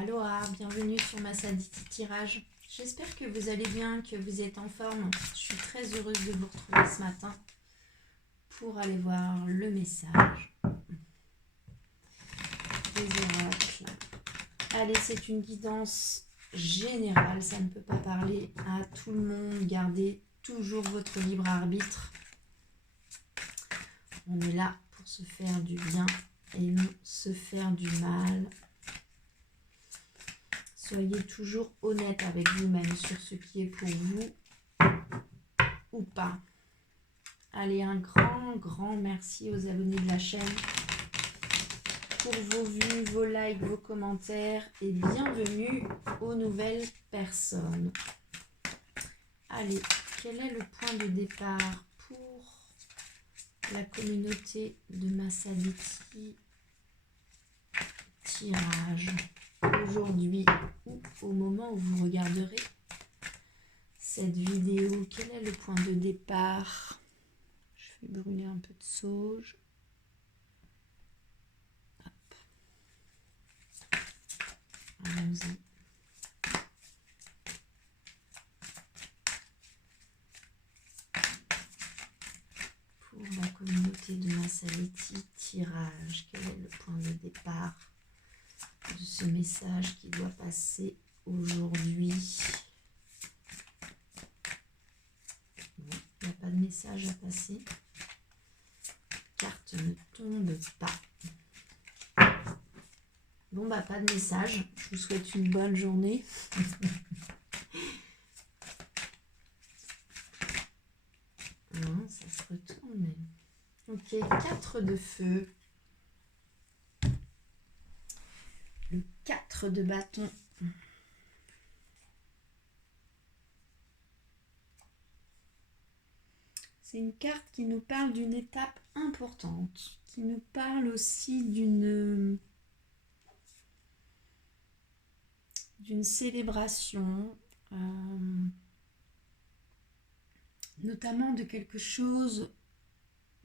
Aloha, bienvenue sur ma Sadity Tirage. J'espère que vous allez bien, que vous êtes en forme. Je suis très heureuse de vous retrouver ce matin pour aller voir le message des oracles. Allez, c'est une guidance générale, ça ne peut pas parler à tout le monde. Gardez toujours votre libre arbitre. On est là pour se faire du bien et non se faire du mal. Soyez toujours honnête avec vous-même sur ce qui est pour vous ou pas. Allez, un grand merci aux abonnés de la chaîne pour vos vues, vos likes, vos commentaires et bienvenue aux nouvelles personnes. Allez, quel est le point de départ pour la communauté de ma Sadity Tirage aujourd'hui ou au moment où vous regarderez cette vidéo? Quel est le point de départ? Je vais brûler un peu de sauge. Hop. Allons-y. Pour la communauté de ma Sadity Tirage, quel est le point de départ de ce message qui doit passer aujourd'hui? Bon, il n'y a pas de message à passer. Carte ne tombe pas. Bon, bah, pas de message. Je vous souhaite une bonne journée. Non, ça se retourne. Mais... Ok, 4 de feu. Le 4 de bâton. C'est une carte qui nous parle d'une étape importante, qui nous parle aussi d'une célébration, notamment de quelque chose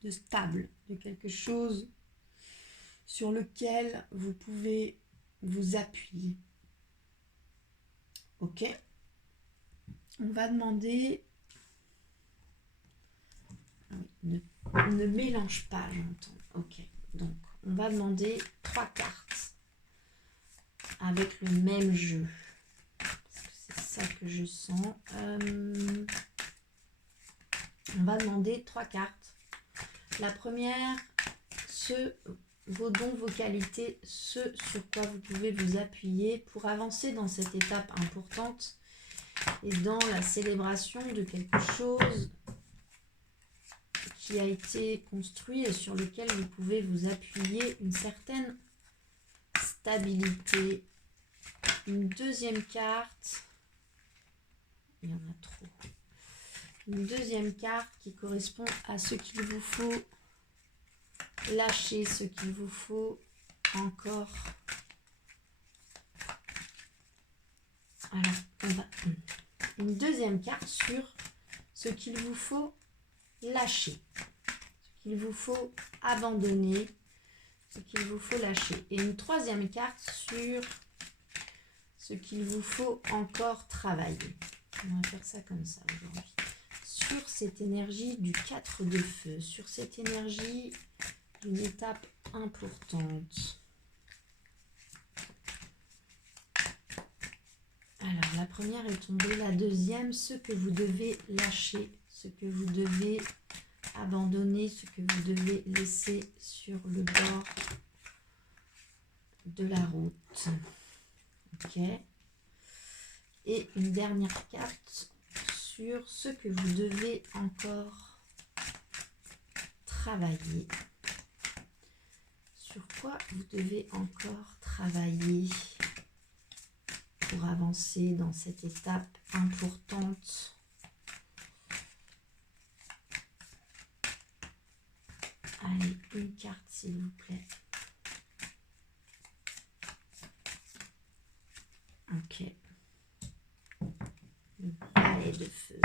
de stable, de quelque chose sur lequel vous pouvez vous appuyer. Ok? On va demander... Ne mélange pas, j'entends. Ok, donc on va demander 3 cartes avec le même jeu. C'est ça que je sens. On va demander 3 cartes. La première, vos dons, vos qualités, ce sur quoi vous pouvez vous appuyer pour avancer dans cette étape importante et dans la célébration de quelque chose qui a été construit et sur lequel vous pouvez vous appuyer, une certaine stabilité. Une deuxième carte, il y en a trop. Une deuxième carte qui correspond à ce qu'il vous faut lâcher, ce qu'il vous faut encore. Alors, on va... Une deuxième carte sur ce qu'il vous faut lâcher, ce qu'il vous faut abandonner, ce qu'il vous faut lâcher. Et une troisième carte sur ce qu'il vous faut encore travailler. On va faire ça comme ça aujourd'hui. Sur cette énergie du 4 de feu, sur cette énergie d'une étape importante. Alors, la première est tombée, la deuxième, ce que vous devez lâcher, ce que vous devez abandonner, ce que vous devez laisser sur le bord de la route. Ok. Et une dernière carte sur ce que vous devez encore travailler. Sur quoi vous devez encore travailler pour avancer dans cette étape importante. Allez, une carte s'il vous plaît. Ok. Le balai de feu.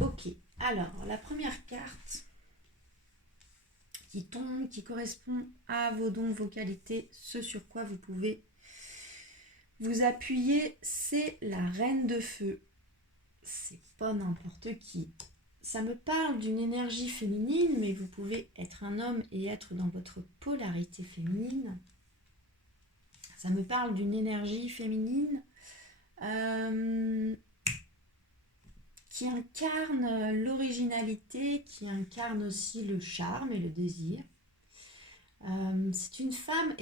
Ok, alors la première carte qui tombe, qui correspond à vos dons, vos qualités, ce sur quoi vous pouvez vous appuyer, c'est la Reine de Feu. C'est pas n'importe qui. Ça me parle d'une énergie féminine, mais vous pouvez être un homme et être dans votre polarité féminine. Ça me parle d'une énergie féminine qui incarne l'originalité, qui incarne aussi le charme et le désir. C'est une femme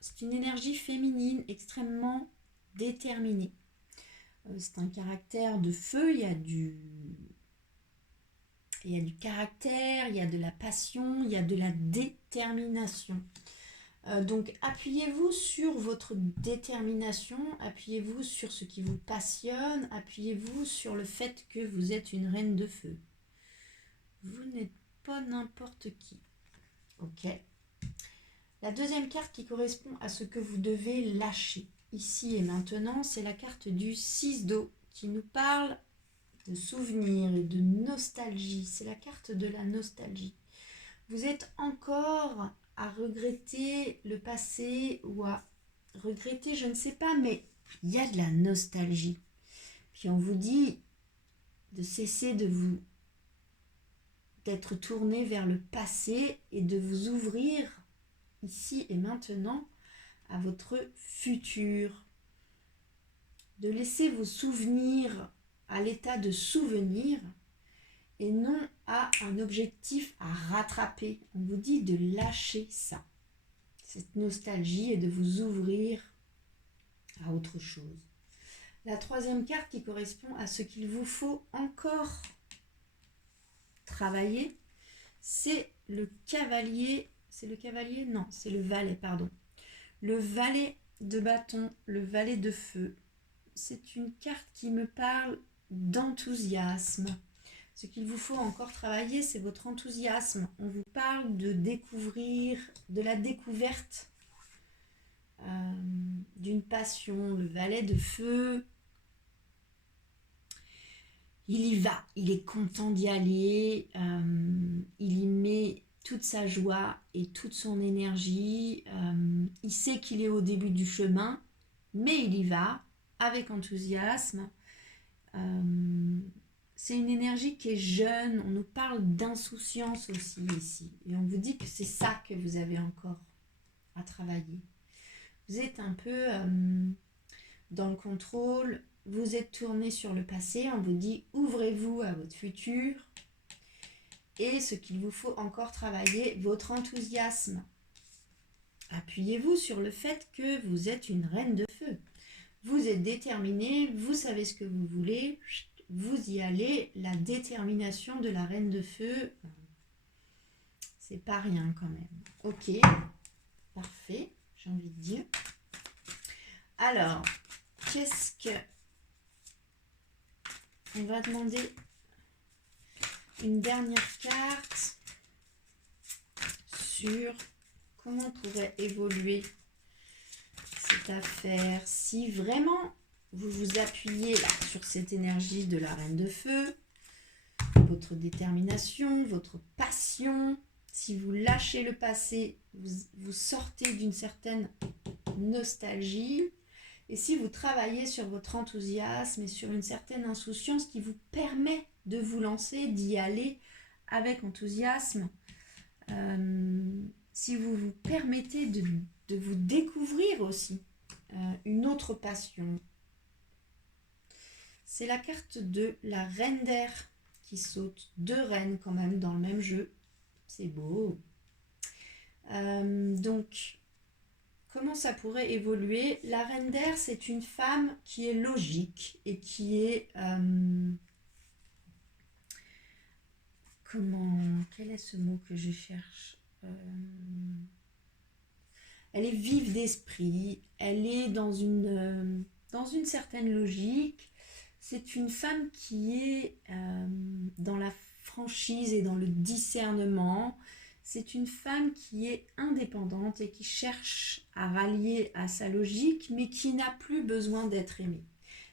c'est une énergie féminine extrêmement déterminée. C'est un caractère de feu, il y a du caractère, il y a de la passion, il y a de la détermination. Donc appuyez-vous sur votre détermination, appuyez-vous sur ce qui vous passionne, appuyez-vous sur le fait que vous êtes une reine de feu. Vous n'êtes pas n'importe qui. Ok. La deuxième carte qui correspond à ce que vous devez lâcher ici et maintenant, c'est la carte du 6 d'eau qui nous parle de souvenirs et de nostalgie. C'est la carte de la nostalgie. Vous êtes encore à regretter le passé ou à regretter, je ne sais pas, mais il y a de la nostalgie. Puis on vous dit de cesser d'être tourné vers le passé et de vous ouvrir ici et maintenant à votre futur. De laisser vos souvenirs à l'état de souvenir et non à un objectif à rattraper. On vous dit de lâcher ça, cette nostalgie, et de vous ouvrir à autre chose. La troisième carte qui correspond à ce qu'il vous faut encore travailler, c'est le cavalier. C'est le cavalier? Non, c'est le valet, pardon. Le valet de bâton, le valet de feu. C'est une carte qui me parle d'enthousiasme. Ce qu'il vous faut encore travailler, c'est votre enthousiasme. On vous parle de découvrir, de la découverte d'une passion. Le valet de feu, il y va, il est content d'y aller, il y met toute sa joie et toute son énergie. Il sait qu'il est au début du chemin, mais il y va avec enthousiasme. C'est une énergie qui est jeune. On nous parle d'insouciance aussi ici. Et on vous dit que c'est ça que vous avez encore à travailler. Vous êtes un peu dans le contrôle. Vous êtes tourné sur le passé. On vous dit ouvrez-vous à votre futur. Et ce qu'il vous faut encore travailler, votre enthousiasme. Appuyez-vous sur le fait que vous êtes une reine de feu. Vous êtes déterminé, vous savez ce que vous voulez, vous y allez. La détermination de la reine de feu, c'est pas rien quand même. Ok, parfait, j'ai envie de dire. Alors, qu'est-ce que... On va demander une dernière carte sur comment pourrait évoluer cette affaire. Si vraiment vous vous appuyez là sur cette énergie de la reine de feu, votre détermination, votre passion, si vous lâchez le passé, vous sortez d'une certaine nostalgie, et si vous travaillez sur votre enthousiasme et sur une certaine insouciance qui vous permet de vous lancer, d'y aller avec enthousiasme, si vous vous permettez de vous découvrir aussi une autre passion. C'est la carte de la reine d'air qui saute. 2 reines quand même dans le même jeu. C'est beau. Donc, comment ça pourrait évoluer? La reine d'air, c'est une femme qui est logique et qui est... quel est ce mot que je cherche? Elle est vive d'esprit, elle est dans une certaine logique. C'est une femme qui est dans la franchise et dans le discernement. C'est une femme qui est indépendante et qui cherche à rallier à sa logique, mais qui n'a plus besoin d'être aimée.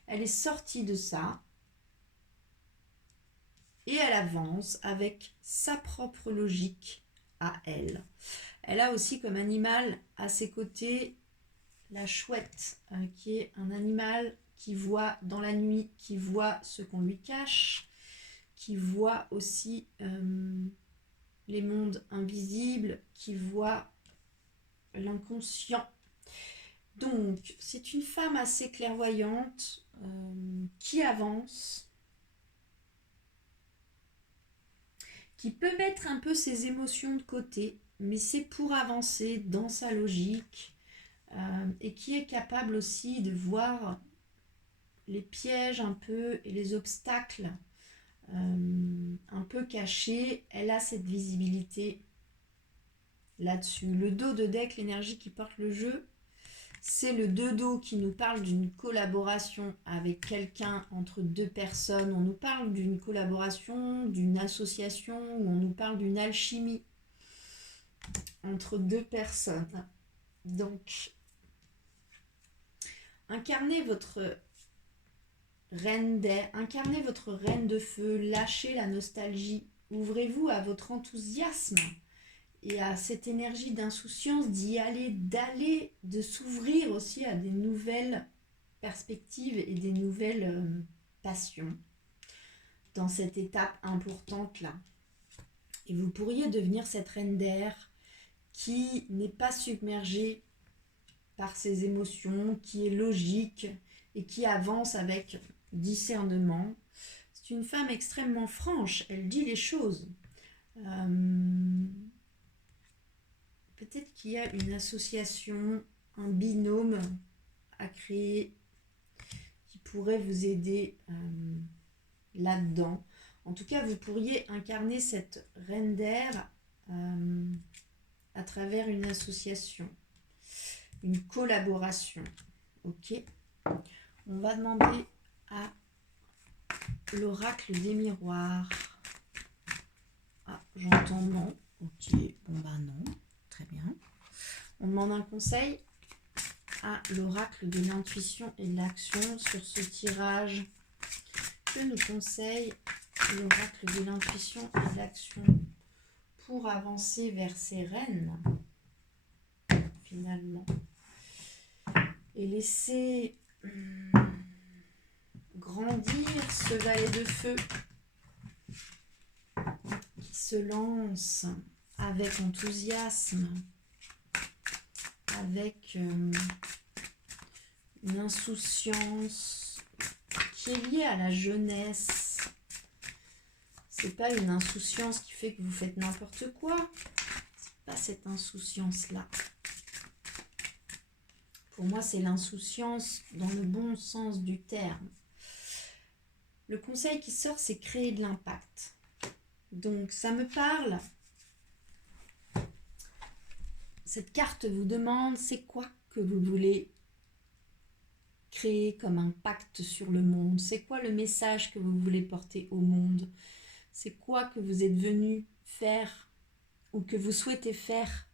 Elle est sortie de ça et elle avance avec sa propre logique à elle. Elle a aussi comme animal à ses côtés la chouette, qui est un animal qui voit dans la nuit, qui voit ce qu'on lui cache, qui voit aussi les mondes invisibles, qui voit l'inconscient. Donc, c'est une femme assez clairvoyante qui avance, qui peut mettre un peu ses émotions de côté, mais c'est pour avancer dans sa logique et qui est capable aussi de voir les pièges un peu et les obstacles un peu cachés. Elle a cette visibilité là-dessus. Le dos de deck, l'énergie qui porte le jeu, c'est le 2 dos qui nous parle d'une collaboration avec quelqu'un entre deux personnes. On nous parle d'une collaboration, d'une association, ou on nous parle d'une alchimie entre deux personnes. Donc, incarnez votre reine d'air, incarnez votre reine de feu, lâchez la nostalgie, ouvrez-vous à votre enthousiasme et à cette énergie d'insouciance d'y aller, de s'ouvrir aussi à des nouvelles perspectives et des nouvelles passions dans cette étape importante là. Et vous pourriez devenir cette reine d'air qui n'est pas submergée par ses émotions, qui est logique et qui avance avec discernement. C'est une femme extrêmement franche, elle dit les choses. Peut-être qu'il y a une association, un binôme à créer qui pourrait vous aider là-dedans. En tout cas, vous pourriez incarner cette reine d'air à travers une association, une collaboration. Ok. On va demander à l'oracle des miroirs. Ah, j'entends non. Ok, bon bah non. Très bien. On demande un conseil à l'oracle de l'intuition et de l'action sur ce tirage. Que nous conseille l'oracle de l'intuition et de l'action pour avancer vers ces reines, finalement, et laisser grandir ce valet de feu qui se lance avec enthousiasme, avec une insouciance qui est liée à la jeunesse. C'est pas une insouciance qui fait que vous faites n'importe quoi. C'est pas cette insouciance-là. Pour moi, c'est l'insouciance dans le bon sens du terme. Le conseil qui sort, c'est créer de l'impact. Donc, ça me parle. Cette carte vous demande, c'est quoi que vous voulez créer comme impact sur le monde? C'est quoi le message que vous voulez porter au monde? C'est quoi que vous êtes venu faire ou que vous souhaitez faire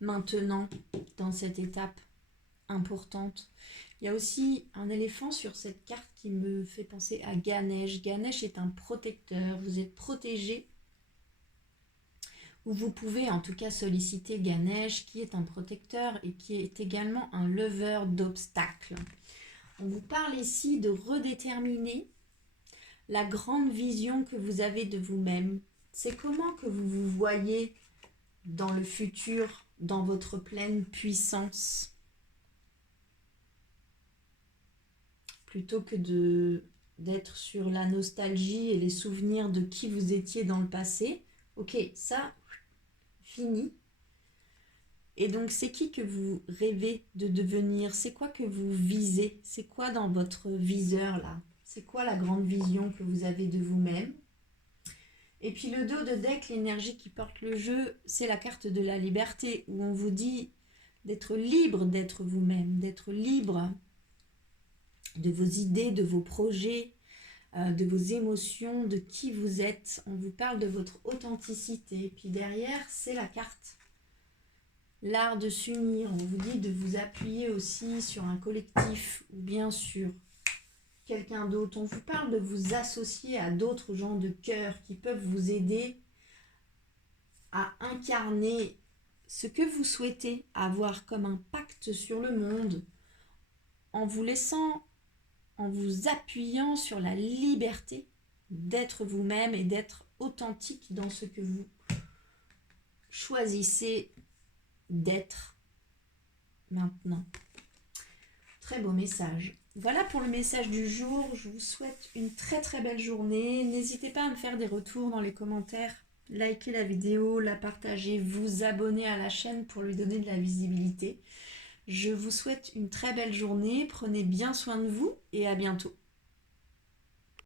maintenant dans cette étape importante? Il y a aussi un éléphant sur cette carte qui me fait penser à Ganesh. Ganesh est un protecteur, vous êtes protégé. Ou vous pouvez en tout cas solliciter Ganesh qui est un protecteur et qui est également un leveur d'obstacles. On vous parle ici de redéterminer la grande vision que vous avez de vous-même. C'est comment que vous vous voyez dans le futur, dans votre pleine puissance. Plutôt que d'être sur la nostalgie et les souvenirs de qui vous étiez dans le passé. Ok, ça, fini. Et donc, c'est qui que vous rêvez de devenir? C'est quoi que vous visez? C'est quoi dans votre viseur là? C'est quoi la grande vision que vous avez de vous-même? Et puis le dos de deck, l'énergie qui porte le jeu, c'est la carte de la liberté, où on vous dit d'être libre d'être vous-même, d'être libre de vos idées, de vos projets, de vos émotions, de qui vous êtes. On vous parle de votre authenticité. Puis derrière, c'est la carte. L'art de s'unir. On vous dit de vous appuyer aussi sur un collectif ou bien sur quelqu'un d'autre. On vous parle de vous associer à d'autres gens de cœur qui peuvent vous aider à incarner ce que vous souhaitez avoir comme impact sur le monde en vous laissant, en vous appuyant sur la liberté d'être vous-même et d'être authentique dans ce que vous choisissez d'être maintenant. Très beau message. Voilà pour le message du jour. Je vous souhaite une très très belle journée. N'hésitez pas à me faire des retours dans les commentaires. Likez la vidéo, la partager, vous abonner à la chaîne pour lui donner de la visibilité. Je vous souhaite une très belle journée. Prenez bien soin de vous et à bientôt.